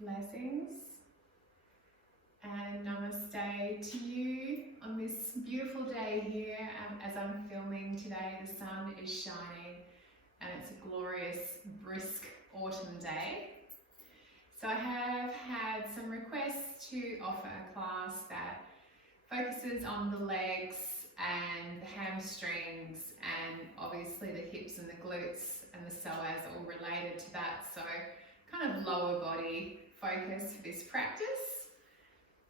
Blessings and namaste to you on this beautiful day here. As I'm filming today, the sun is shining and it's a glorious, brisk autumn day. So I have had some requests to offer a class that focuses on the legs and the hamstrings and obviously the hips and the glutes and the psoas, all related to that. So kind of lower body focus for this practice.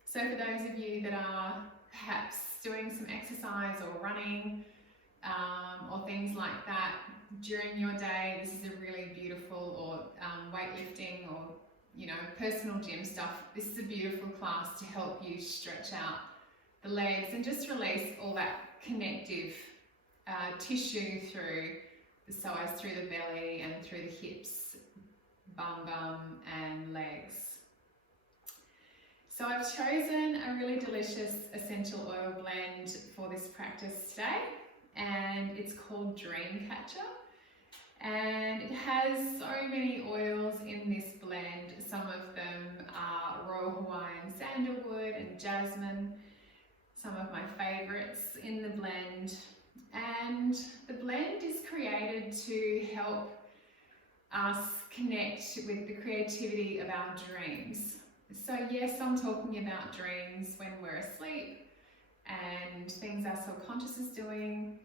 So for those of you that are perhaps doing some exercise or running or things like that during your day, this is a really beautiful, or weightlifting or personal gym stuff, this is a beautiful class to help you stretch out the legs and just release all that connective tissue through the psoas, through the belly and through the hips, bum and legs. So I've chosen a really delicious essential oil blend for this practice today, and it's called Dreamcatcher. And it has so many oils in this blend. Some of them are Royal Hawaiian Sandalwood and Jasmine, some of my favourites in the blend. And the blend is created to help us connect with the creativity of our dreams. So yes, I'm talking about dreams when we're asleep and things our subconscious is doing,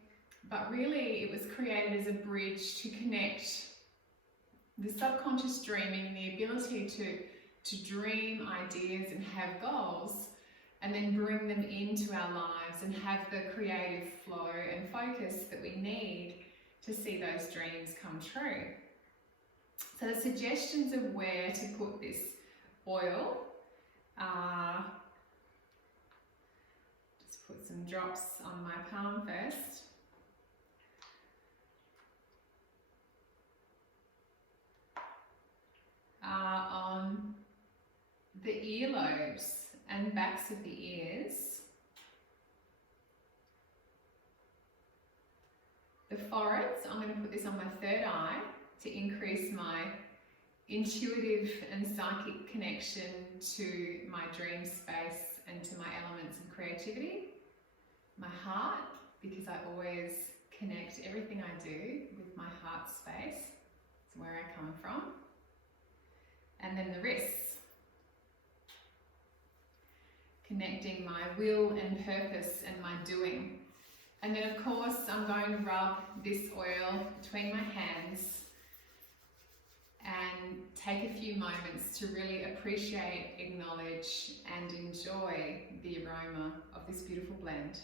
but really it was created as a bridge to connect the subconscious dreaming, the ability to dream ideas and have goals, and then bring them into our lives and have the creative flow and focus that we need to see those dreams come true. So the suggestions of where to put this oil are, just put some drops on my palm first. On the earlobes and backs of the ears, the foreheads. I'm going to put this on my third eye to increase my intuitive and psychic connection to my dream space and to my elements and creativity. My heart, because I always connect everything I do with my heart space. It's where I come from. And then the wrists, connecting my will and purpose and my doing. And then of course I'm going to rub this oil between my hands and take a few moments to really appreciate, acknowledge and enjoy the aroma of this beautiful blend.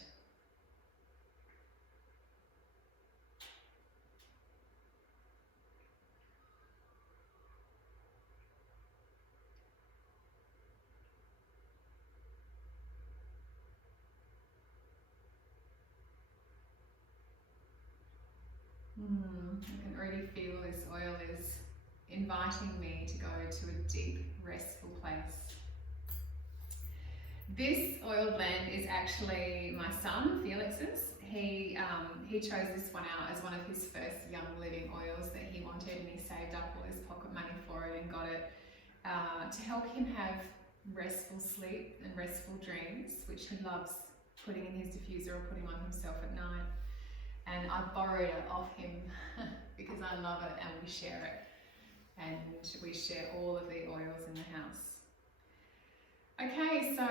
I can already feel this oil is inviting me to go to a deep, restful place. This oil blend is actually my son, Felix's. He chose this one out as one of his first young living oils that he wanted, and he saved up all his pocket money for it and got it to help him have restful sleep and restful dreams, which he loves putting in his diffuser or putting on himself at night. And I borrowed it off him because I love it and we share it. And we share all of the oils in the house. Okay, so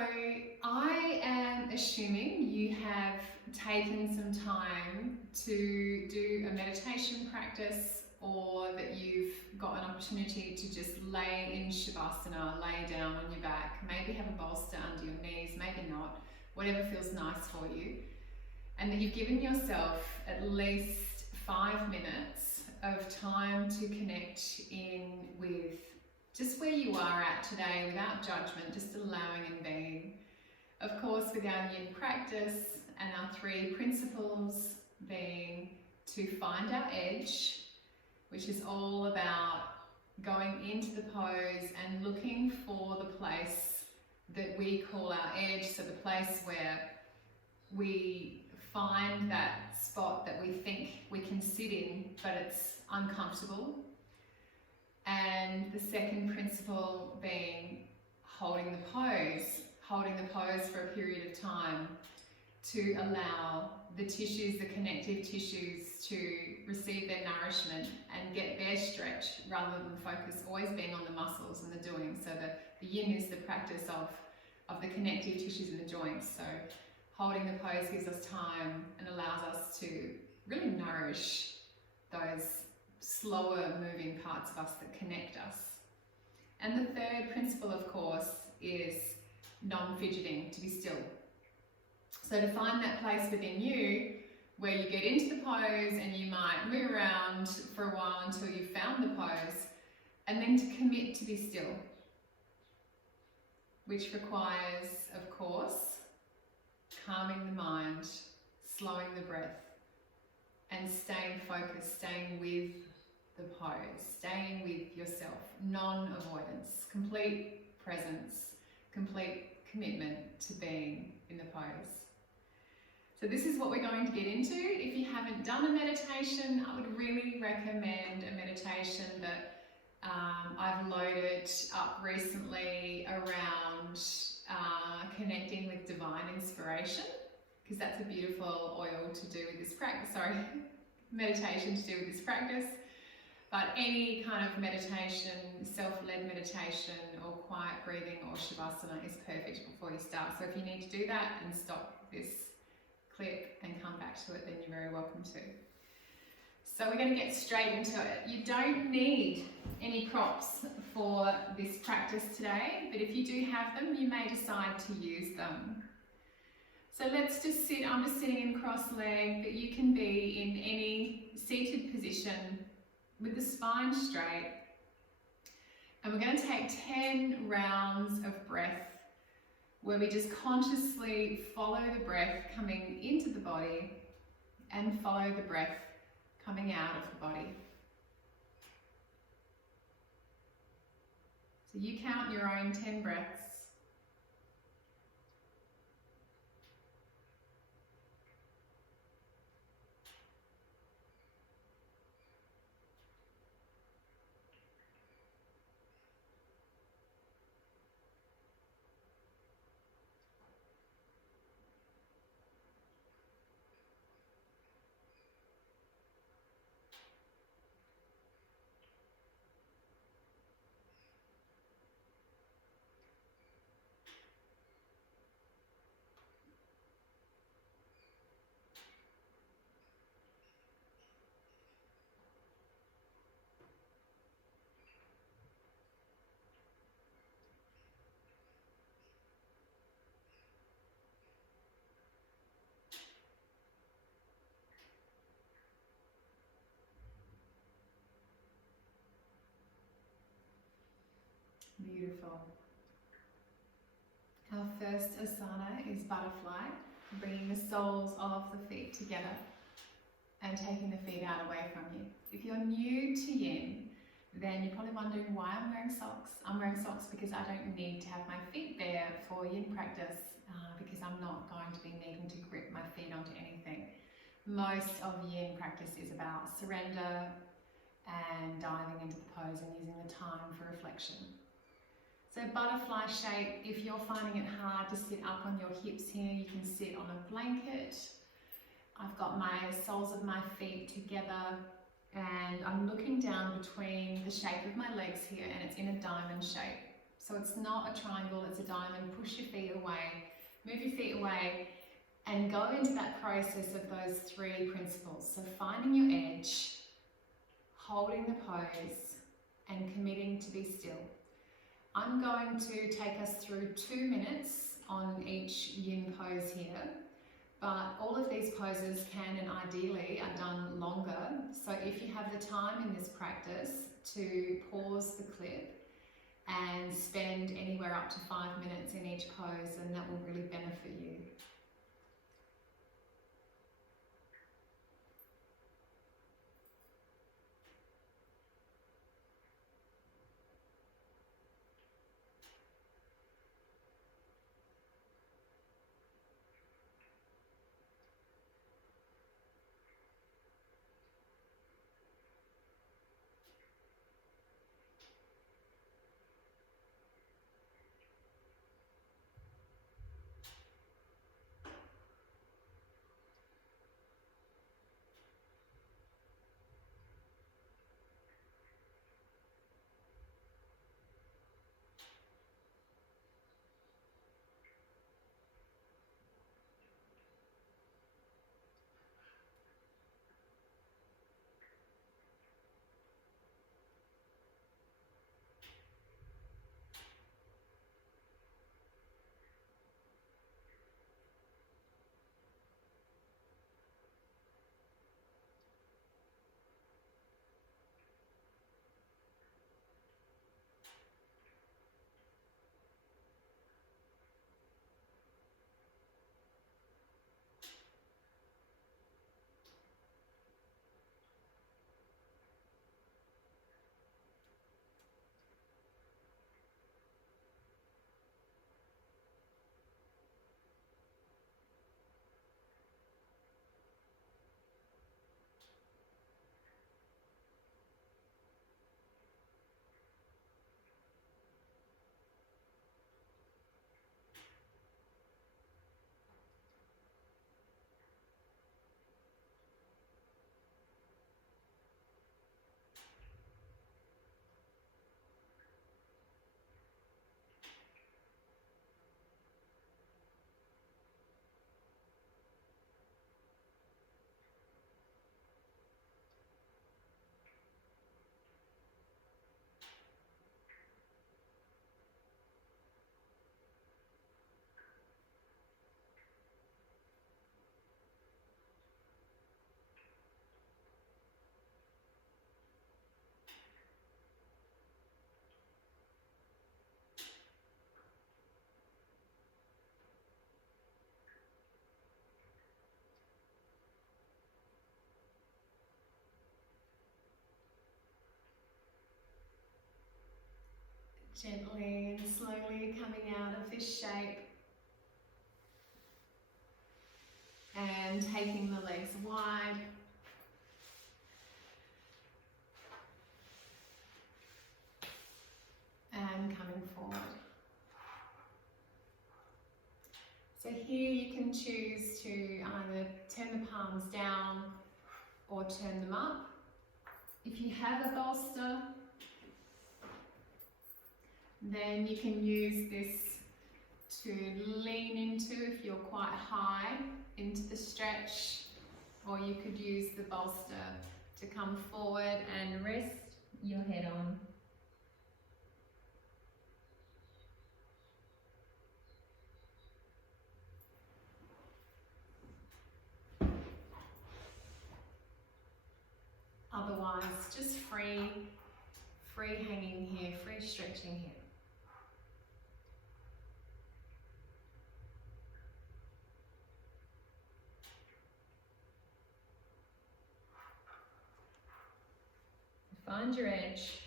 I am assuming you have taken some time to do a meditation practice, or that you've got an opportunity to just lay in Shavasana, lay down on your back, maybe have a bolster under your knees, maybe not, whatever feels nice for you. And that you've given yourself at least 5 minutes of time to connect in with just where you are at today, without judgment, just allowing and being. Of course, with our YIN practice and our 3 principles being to find our edge, which is all about going into the pose and looking for the place that we call our edge, so the place where we find that spot that we think we can sit in, but it's uncomfortable. And the second principle being holding the pose for a period of time to allow the tissues, the connective tissues, to receive their nourishment and get their stretch rather than focus always being on the muscles and the doing. So the yin is the practice of the connective tissues in the joints. So holding the pose gives us time and allows us to really nourish those slower moving parts of us that connect us. And the third principle, of course, is non-fidgeting, to be still. So to find that place within you where you get into the pose and you might move around for a while until you've found the pose, and then to commit to be still, which requires, of course, calming the mind, slowing the breath, and staying focused, staying with the pose, staying with yourself, non-avoidance, complete presence, complete commitment to being in the pose. So this is what we're going to get into. If you haven't done a meditation, I would really recommend a meditation that I've loaded up recently around connecting with divine inspiration, because that's a beautiful oil to do with this practice, meditation to do with this practice. But any kind of meditation, self-led meditation or quiet breathing or shavasana is perfect before you start. So if you need to do that and stop this clip and come back to it, then you're very welcome to. So we're going to get straight into it. You don't need any props for this practice today, but if you do have them, you may decide to use them. So let's just sit. I'm just sitting in cross-legged, but you can be in any seated position with the spine straight. And we're going to take 10 rounds of breath where we just consciously follow the breath coming into the body and follow the breath coming out of the body. So you count your own 10 breaths. Beautiful. Our first asana is butterfly, bringing the soles of the feet together and taking the feet out away from you. If you're new to yin, then you're probably wondering why I'm wearing socks. I'm wearing socks because I don't need to have my feet bare for yin practice, because I'm not going to be needing to grip my feet onto anything. Most of yin practice is about surrender and diving into the pose and using the time for reflection. So butterfly shape, if you're finding it hard to sit up on your hips here, you can sit on a blanket. I've got my soles of my feet together and I'm looking down between the shape of my legs here, and it's in a diamond shape. So it's not a triangle, it's a diamond. Push your feet away, move your feet away, and go into that process of those 3 principles. So finding your edge, holding the pose, and committing to be still. I'm going to take us through 2 minutes on each yin pose here, but all of these poses can and ideally are done longer. So if you have the time in this practice to pause the clip and spend anywhere up to 5 minutes in each pose, then that will really benefit you. Gently and slowly coming out of this shape and taking the legs wide. And coming forward. So here you can choose to either turn the palms down or turn them up. If you have a bolster, then you can use this to lean into if you're quite high into the stretch, or you could use the bolster to come forward and rest your head on. Otherwise, just free hanging here, free stretching here. Find your edge,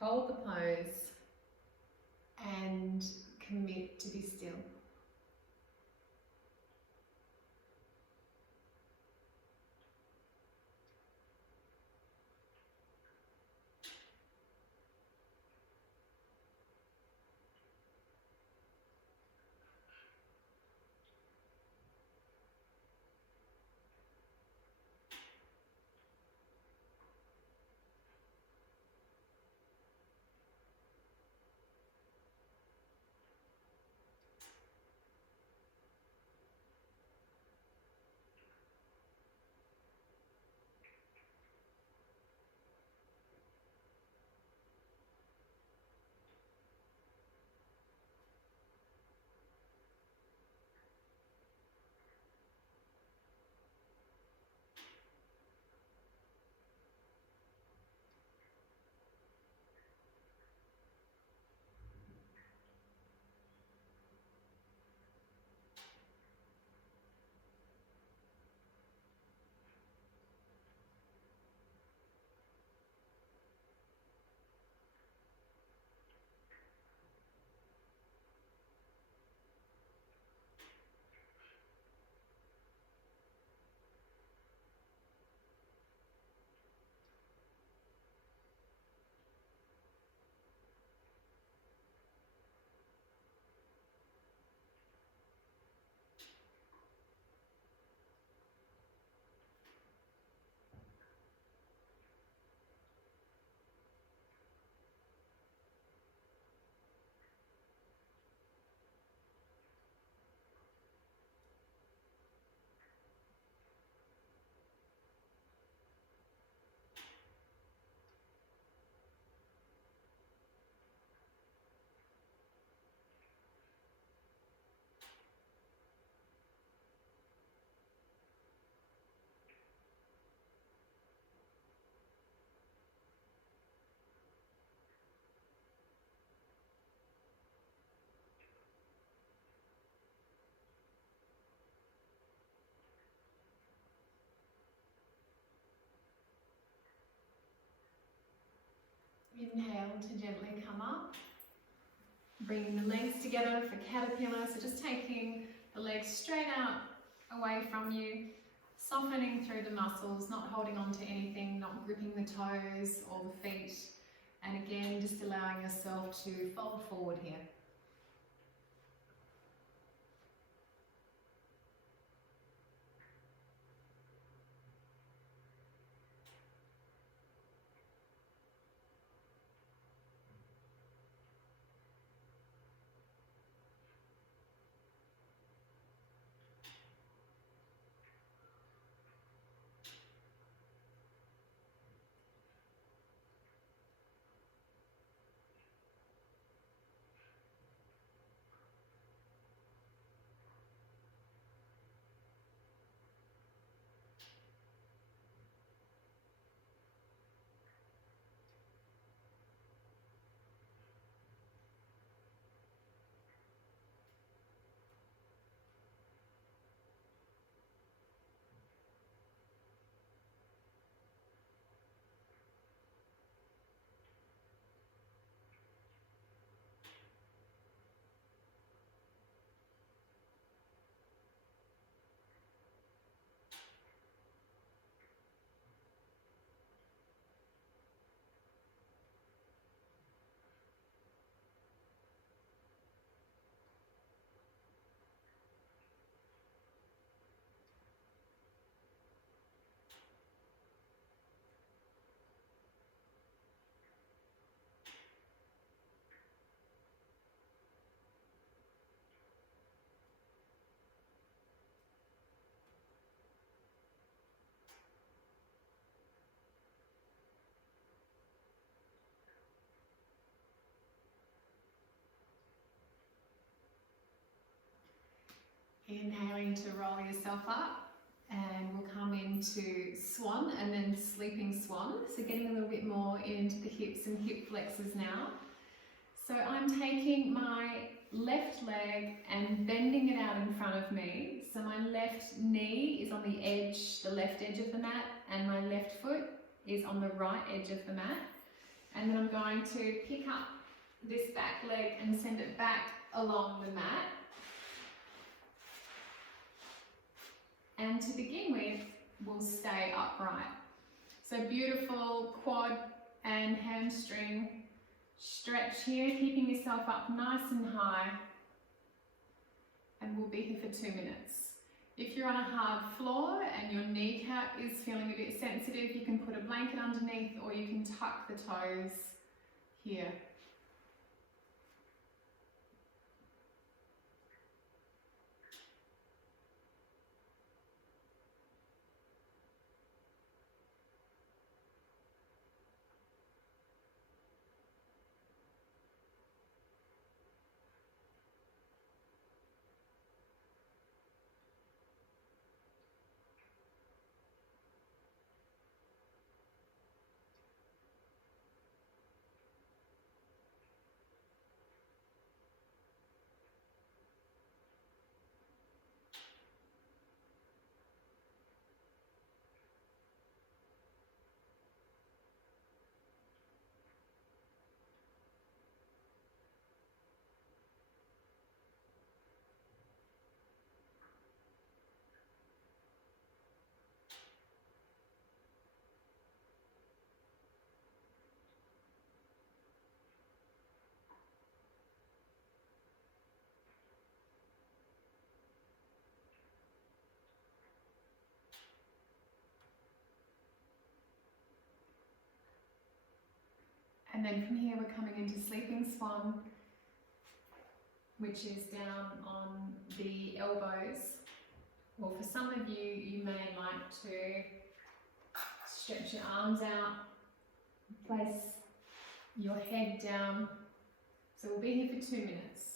hold the pose, and commit to be still. Inhale to gently come up, bringing the legs together for caterpillar, so just taking the legs straight out away from you, softening through the muscles, not holding on to anything, not gripping the toes or the feet, and again just allowing yourself to fold forward here. Inhaling to roll yourself up, and we'll come into swan and then sleeping swan. So getting a little bit more into the hips and hip flexors now. So I'm taking my left leg and bending it out in front of me. So my left knee is on the edge, the left edge of the mat, and my left foot is on the right edge of the mat. And then I'm going to pick up this back leg and send it back along the mat. And to begin with, we'll stay upright. So beautiful quad and hamstring stretch here, keeping yourself up nice and high. And we'll be here for 2 minutes. If you're on a hard floor and your kneecap is feeling a bit sensitive, you can put a blanket underneath or you can tuck the toes here. And then from here we're coming into sleeping swan, which is down on the elbows. Or for some of you, you may like to stretch your arms out, place your head down. So we'll be here for 2 minutes.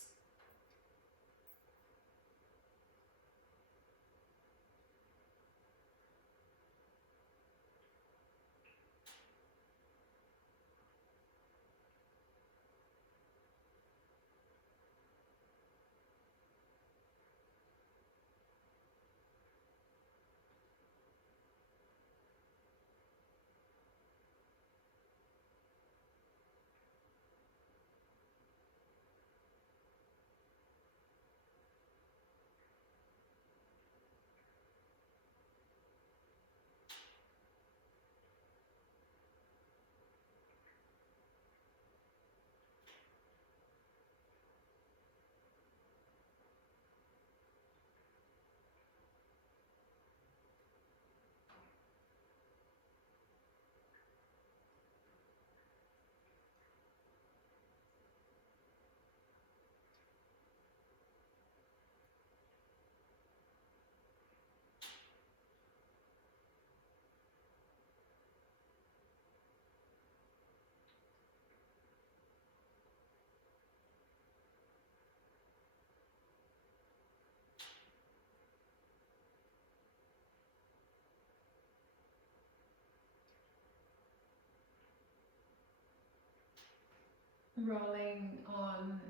Rolling on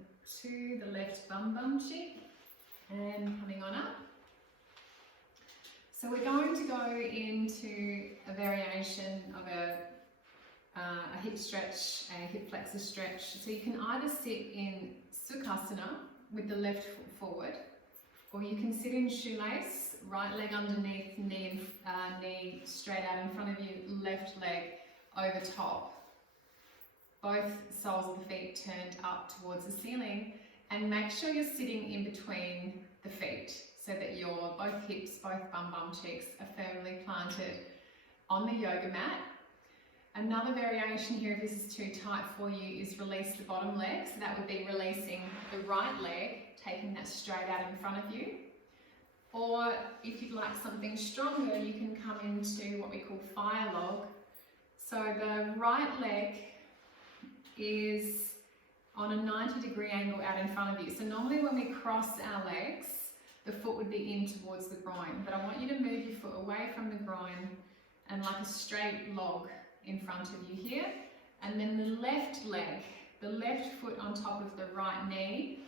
to the left bum cheek and coming on up. So we're going to go into a variation of a hip stretch, a hip flexor stretch. So you can either sit in Sukhasana with the left foot forward, or you can sit in shoelace, right leg underneath, knee straight out in front of you, left leg over top. Both soles of the feet turned up towards the ceiling, and make sure you're sitting in between the feet so that your both hips, both bum cheeks are firmly planted on the yoga mat. Another variation here, if this is too tight for you, is release the bottom leg. So that would be releasing the right leg, taking that straight out in front of you. Or if you'd like something stronger, you can come into what we call fire log. So the right leg is on a 90-degree angle out in front of you. So normally when we cross our legs, the foot would be in towards the groin. But I want you to move your foot away from the groin and like a straight log in front of you here. And then the left leg, the left foot on top of the right knee.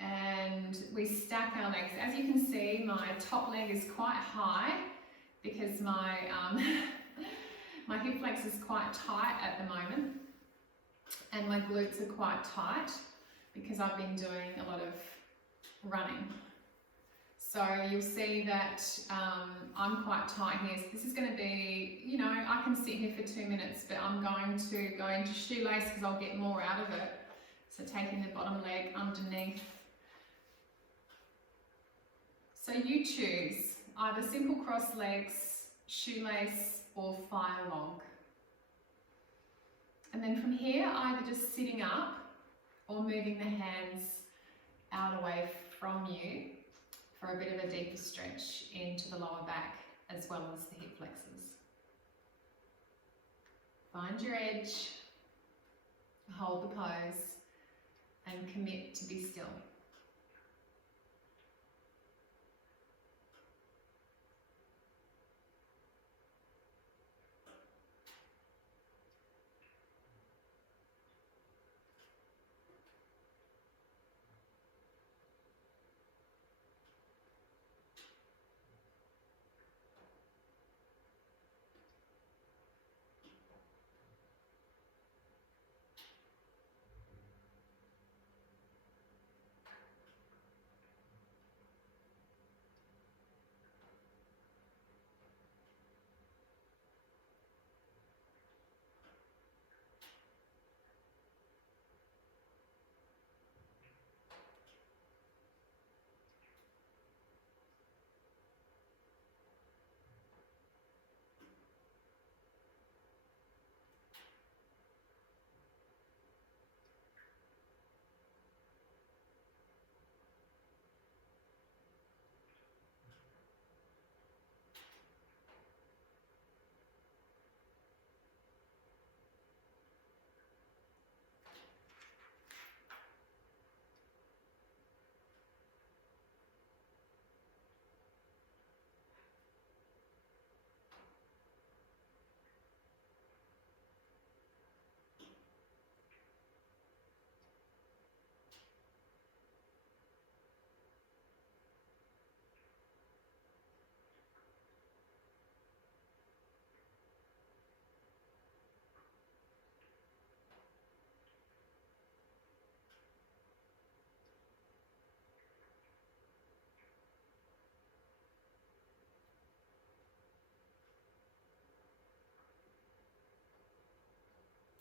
And we stack our legs. As you can see, my top leg is quite high because my my hip flexor is quite tight at the moment, and my glutes are quite tight because I've been doing a lot of running. So you'll see that I'm quite tight here. So this is going to be, you know, I can sit here for 2 minutes, but I'm going to go into shoelace because I'll get more out of it. So taking the bottom leg underneath. So you choose either simple cross legs, shoelace, or fire log. And then from here, either just sitting up or moving the hands out away from you for a bit of a deeper stretch into the lower back as well as the hip flexors. Find your edge, hold the pose, and commit to be still.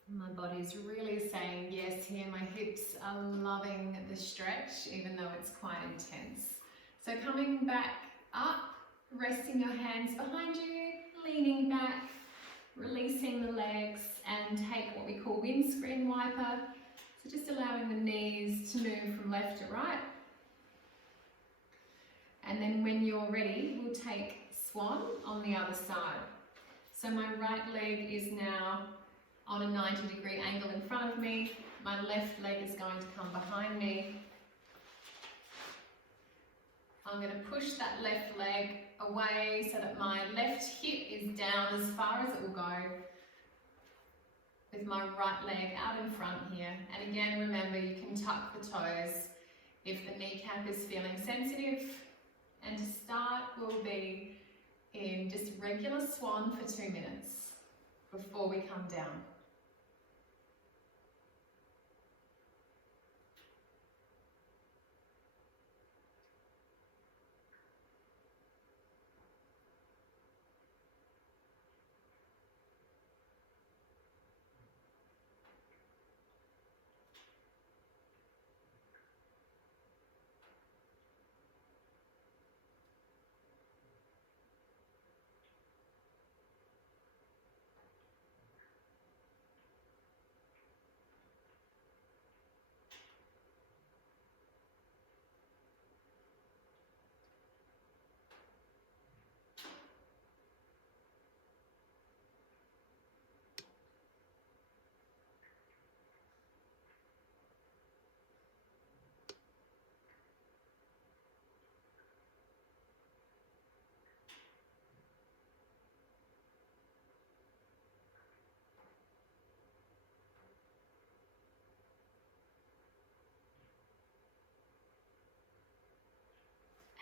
My body's really saying yes here. My hips are loving the stretch, even though it's quite intense. So coming back up, resting your hands behind you, leaning back, releasing the legs, and take what we call windscreen wiper. So just allowing the knees to move from left to right. And then when you're ready, we'll take swan on the other side. So my right leg is now on a 90-degree angle in front of me. My left leg is going to come behind me. I'm going to push that left leg away so that my left hip is down as far as it will go, with my right leg out in front here. And again, remember, you can tuck the toes if the kneecap is feeling sensitive. And to start, we'll be in just regular swan for 2 minutes before we come down.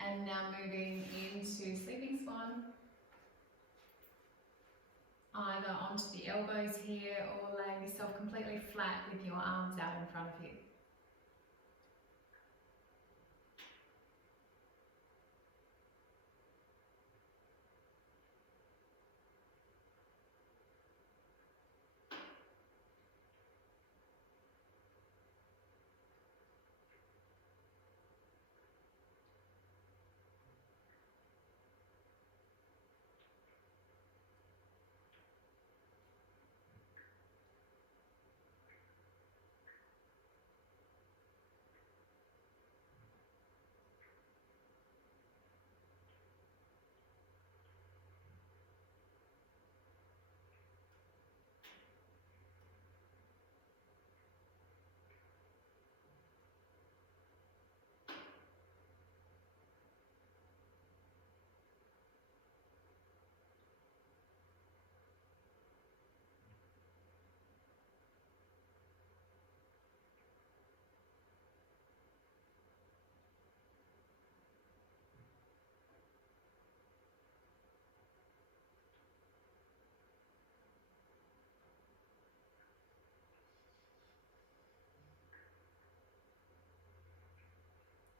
And now moving into sleeping swan. Either onto the elbows here or laying yourself completely flat with your arms out in front of you.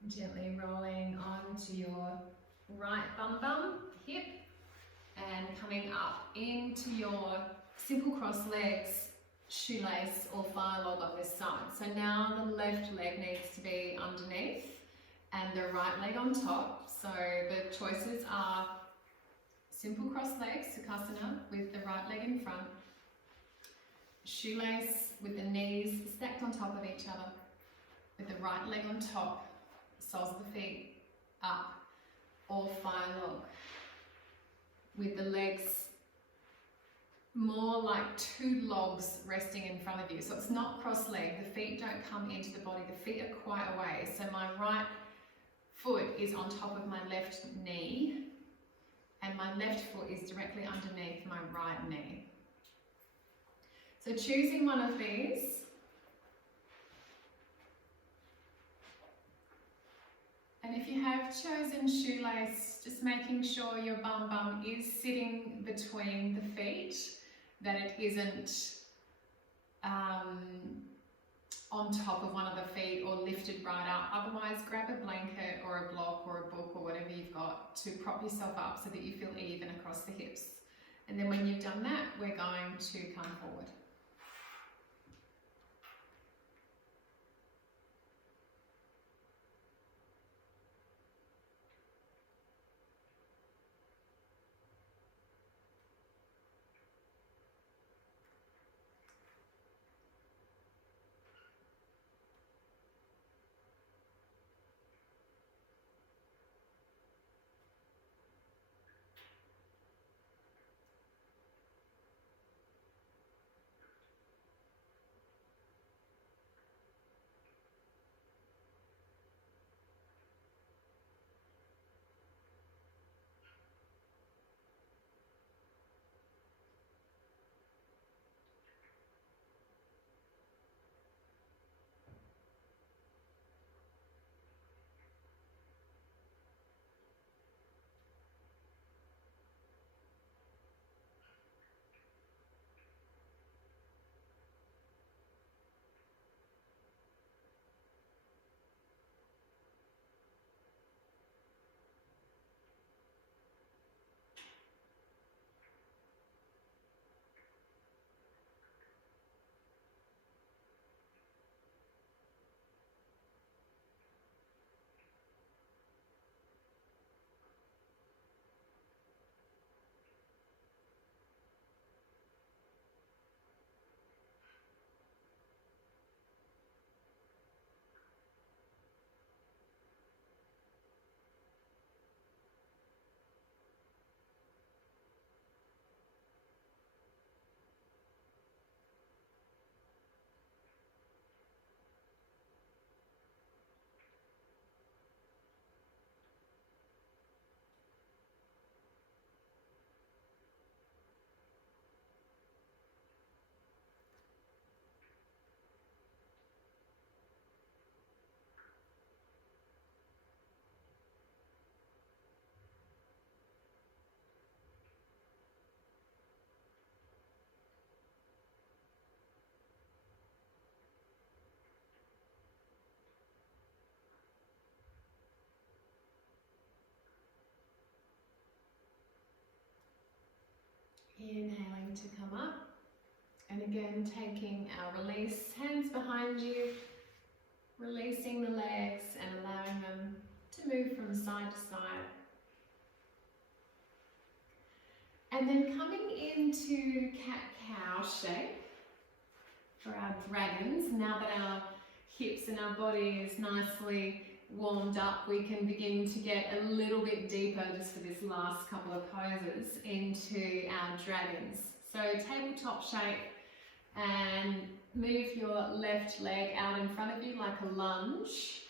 Gently rolling onto your right bum hip and coming up into your simple cross legs, shoelace or fire log on this side. So now the left leg needs to be underneath and the right leg on top. So the choices are simple cross legs, Sukhasana, with the right leg in front, shoelace with the knees stacked on top of each other, with the right leg on top, soles of the feet up, or fire log, with the legs more like two logs resting in front of you. So it's not cross-legged, the feet don't come into the body, the feet are quite away. So my right foot is on top of my left knee, and my left foot is directly underneath my right knee. So choosing one of these, and if you have chosen shoelace, just making sure your bum is sitting between the feet, that it isn't on top of one of the feet or lifted right up. Otherwise, grab a blanket or a block or a book or whatever you've got to prop yourself up so that you feel even across the hips. And then when you've done that, we're going to come forward. Inhaling to come up. And again, taking our release, hands behind you, releasing the legs and allowing them to move from side to side. And then coming into cat-cow shape for our dragons. Now that our hips and our body is nicely warmed up, we can begin to get a little bit deeper just for this last couple of poses into our dragons. So tabletop shape, and move your left leg out in front of you like a lunge,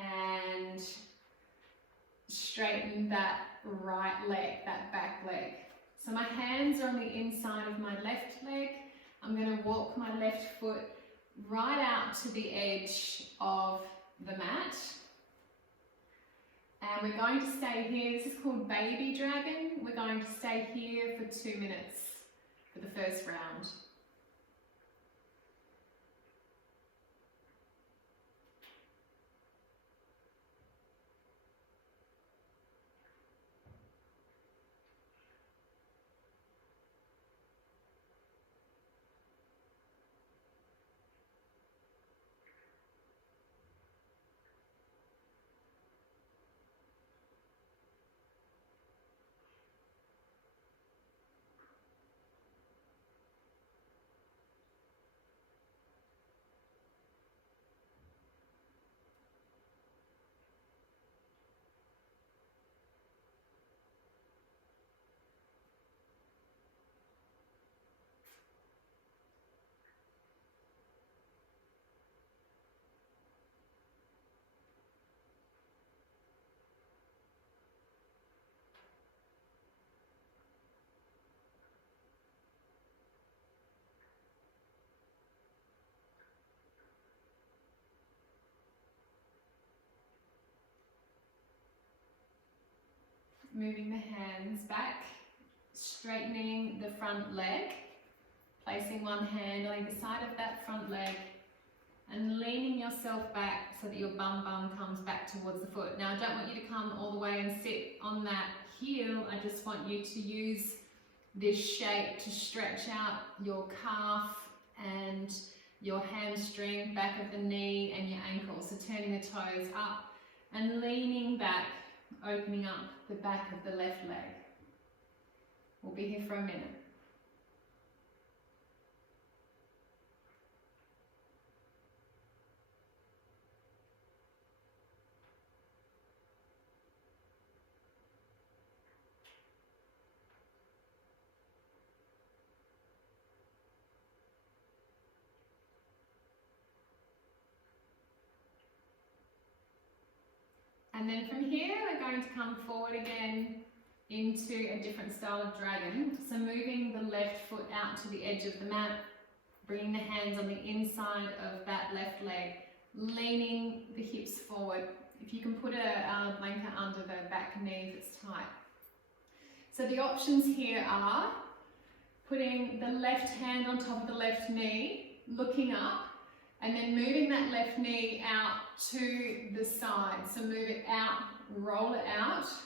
and straighten that right leg, that back leg. So my hands are on the inside of my left leg. I'm going to walk my left foot right out to the edge of the mat. And we're going to stay here. This is called baby dragon. We're going to stay here for 2 minutes for the first round. Moving the hands back, straightening the front leg, placing one hand on either side of that front leg and leaning yourself back so that your bum comes back towards the foot. Now I don't want you to come all the way and sit on that heel. I just want you to use this shape to stretch out your calf and your hamstring, back of the knee and your ankle. So turning the toes up and leaning back, opening up the back of the left leg. We'll be here for a minute. And then from here, we're going to come forward again into a different style of dragon. So moving the left foot out to the edge of the mat, bringing the hands on the inside of that left leg, leaning the hips forward. If you can put a blanket under the back knee if it's tight. So the options here are putting the left hand on top of the left knee, looking up, and then moving that left knee out to the side. So move it out, roll it out. So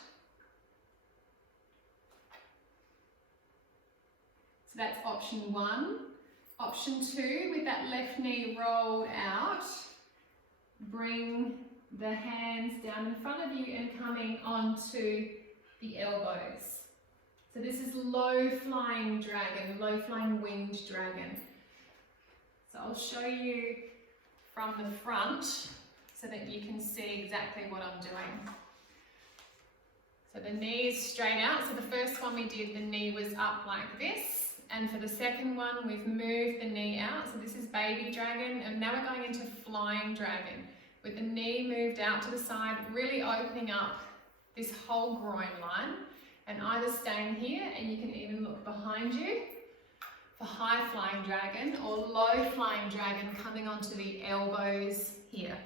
that's option 1. Option 2, with that left knee rolled out, bring the hands down in front of you and coming onto the elbows. So this is low flying dragon, low flying winged dragon. So I'll show you from the front so that you can see exactly what I'm doing. So the knee is straight out. So the first one we did, the knee was up like this. And for the second one, we've moved the knee out. So this is baby dragon. And now we're going into flying dragon with the knee moved out to the side, really opening up this whole groin line. And either staying here, and you can even look behind you for high flying dragon, or low flying dragon coming onto the elbows here.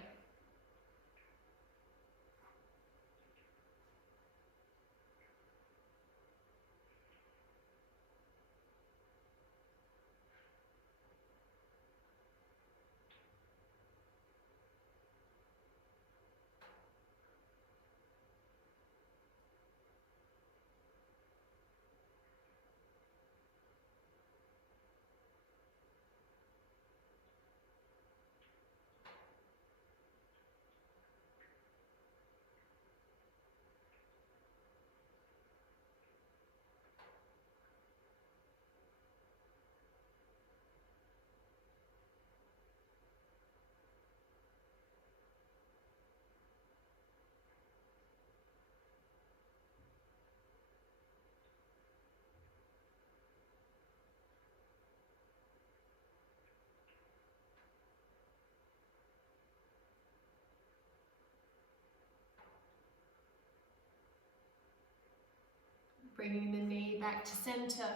Bringing the knee back to center,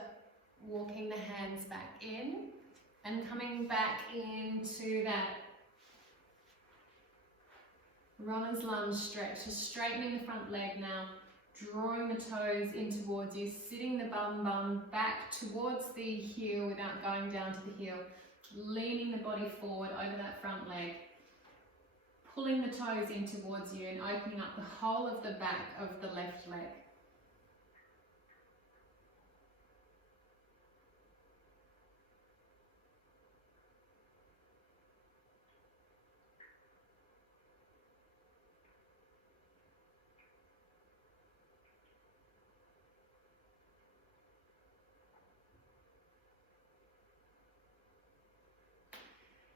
walking the hands back in and coming back into that runner's lunge stretch. Just straightening the front leg now, drawing the toes in towards you, sitting the bum back towards the heel without going down to the heel, leaning the body forward over that front leg, pulling the toes in towards you and opening up the whole of the back of the left leg.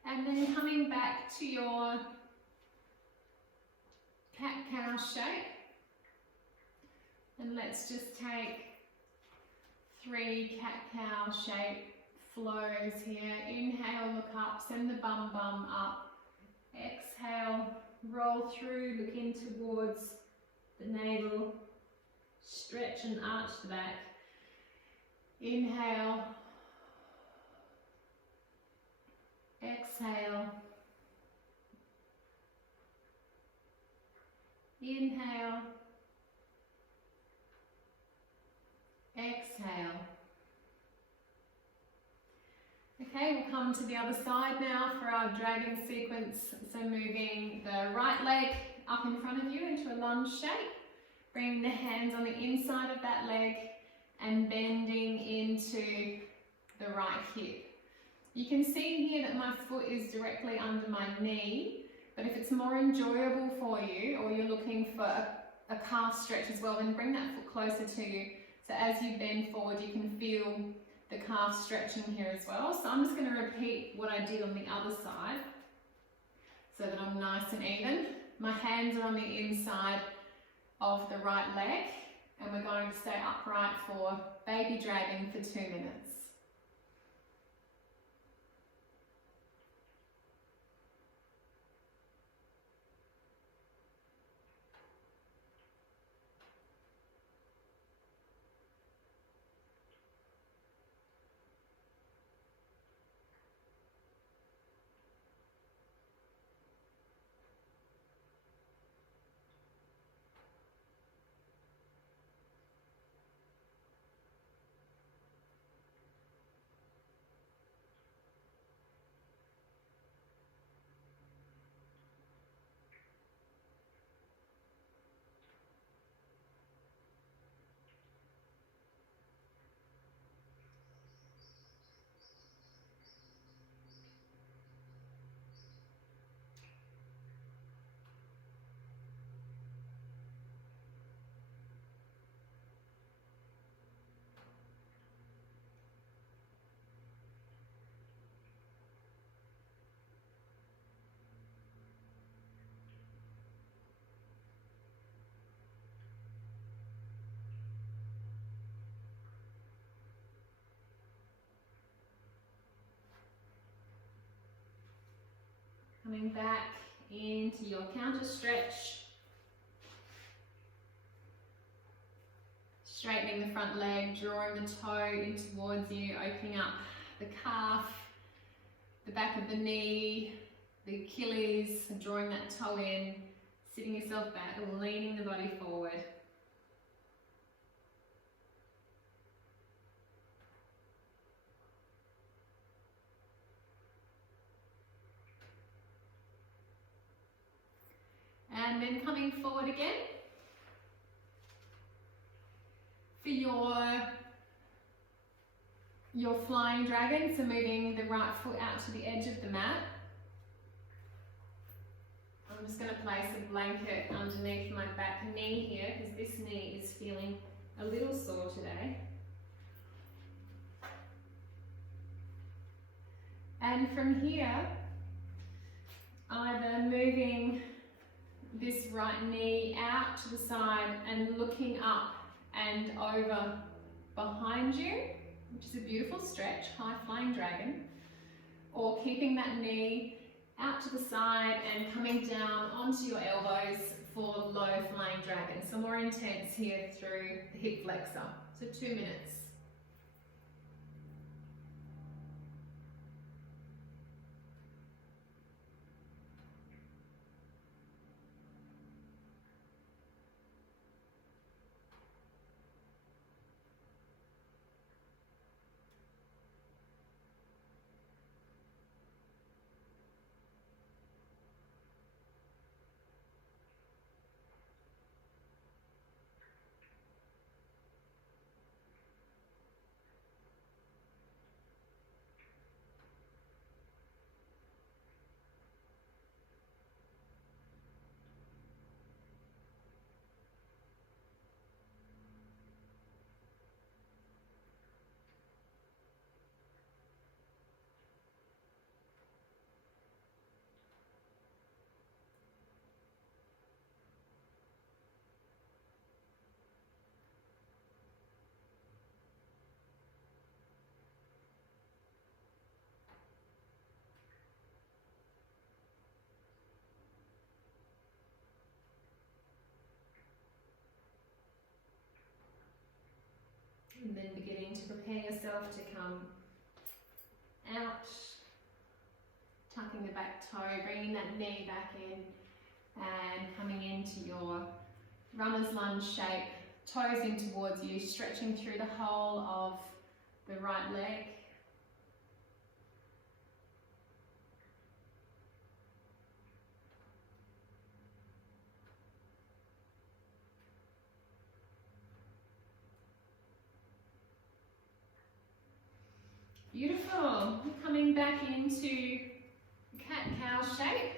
And then coming back to your cat-cow shape. And let's just take 3 cat-cow shape flows here. Inhale, look up, send the bum up. Exhale, roll through, look in towards the navel. Stretch and arch the back. Inhale. Exhale. Inhale. Exhale. Okay, we'll come to the other side now for our dragon sequence. So moving the right leg up in front of you into a lunge shape. Bringing the hands on the inside of that leg and bending into the right hip. You can see here that my foot is directly under my knee, but if it's more enjoyable for you or you're looking for a calf stretch as well, then bring that foot closer to you. So as you bend forward, you can feel the calf stretching here as well. So I'm just going to repeat what I did on the other side so that I'm nice and even. My hands are on the inside of the right leg and we're going to stay upright for baby dragon for 2 minutes. Coming back into your counter stretch. Straightening the front leg, drawing the toe in towards you, opening up the calf, the back of the knee, the Achilles, drawing that toe in, sitting yourself back, leaning the body forward. And then coming forward again for your flying dragon, so moving the right foot out to the edge of the mat. I'm just going to place a blanket underneath my back knee here because this knee is feeling a little sore today. And from here, either moving this right knee out to the side and looking up and over behind you, which is a beautiful stretch, high flying dragon, or keeping that knee out to the side and coming down onto your elbows for low low flying dragon. Some more intense here through the hip flexor. So 2 minutes. And then beginning to prepare yourself to come out, tucking the back toe, bringing that knee back in and coming into your runner's lunge shape, toes in towards you, stretching through the whole of the right leg. Beautiful. Coming back into cat-cow shape.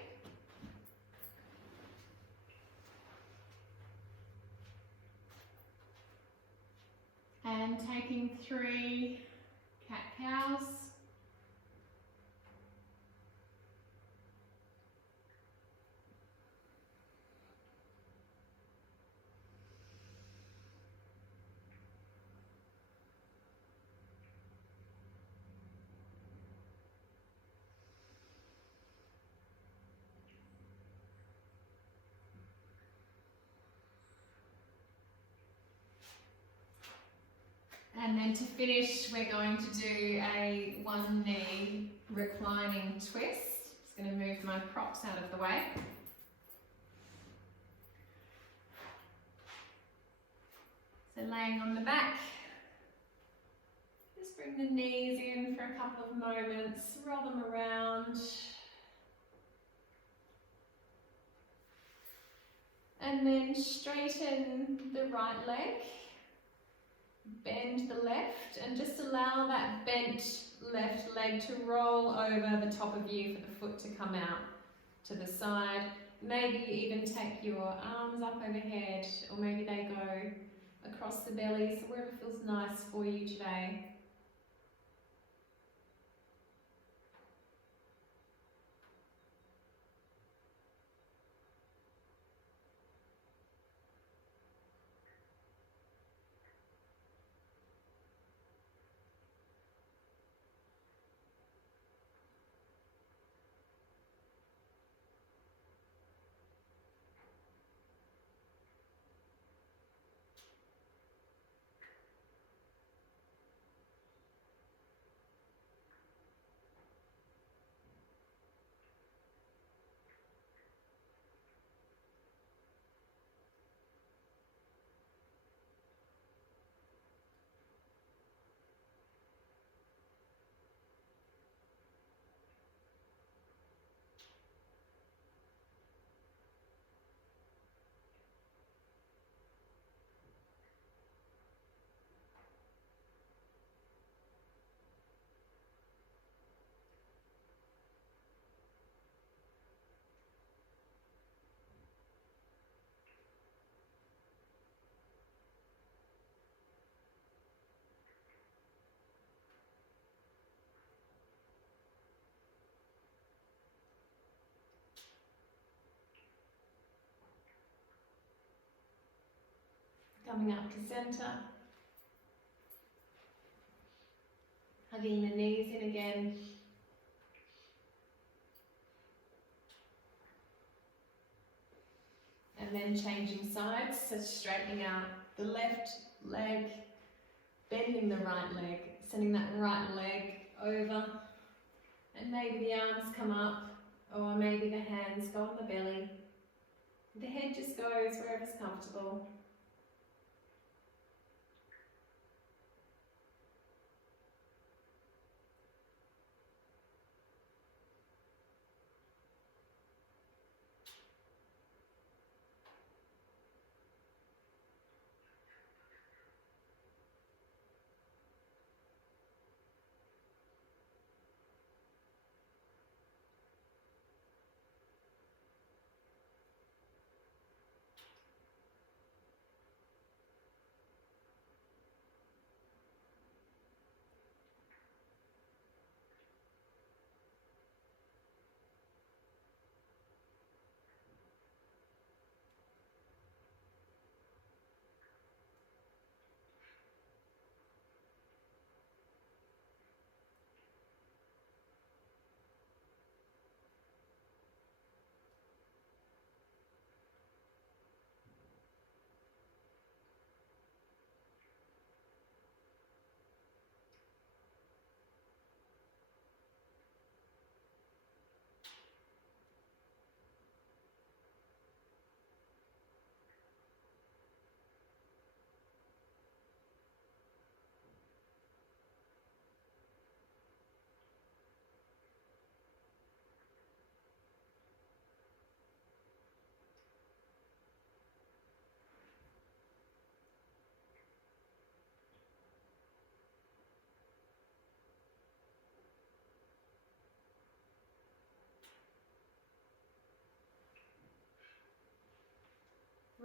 And taking 3 cat-cows. And then to finish, we're going to do a 1 knee reclining twist. Just going to move my props out of the way. So laying on the back, just bring the knees in for a couple of moments, roll them around. And then straighten the right leg. Bend the left and just allow that bent left leg to roll over the top of you for the foot to come out to the side. Maybe even take your arms up overhead, or maybe they go across the belly, so wherever feels nice for you today. Coming up to center. Hugging the knees in again. And then changing sides, so straightening out the left leg, bending the right leg, sending that right leg over, and maybe the arms come up, or maybe the hands go on the belly. The head just goes wherever's comfortable.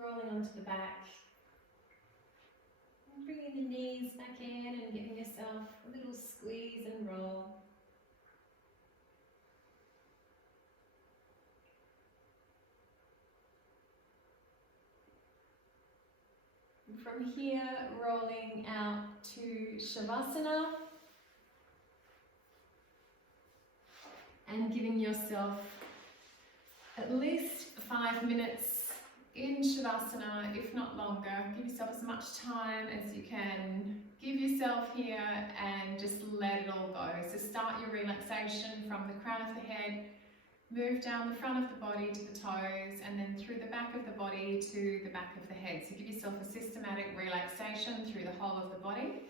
Rolling onto the back, and bringing the knees back in and giving yourself a little squeeze and roll. And from here, rolling out to Shavasana, and giving yourself at least 5 minutes in Shavasana, if not longer. Give yourself as much time as you can. Give yourself here and just let it all go. So start your relaxation from the crown of the head, move down the front of the body to the toes, and then through the back of the body to the back of the head. So give yourself a systematic relaxation through the whole of the body.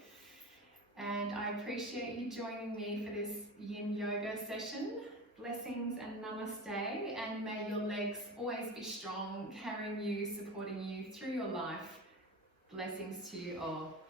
And I appreciate you joining me for this yin yoga session. Blessings and namaste, and may your legs always be strong, carrying you, supporting you through your life. Blessings to you all.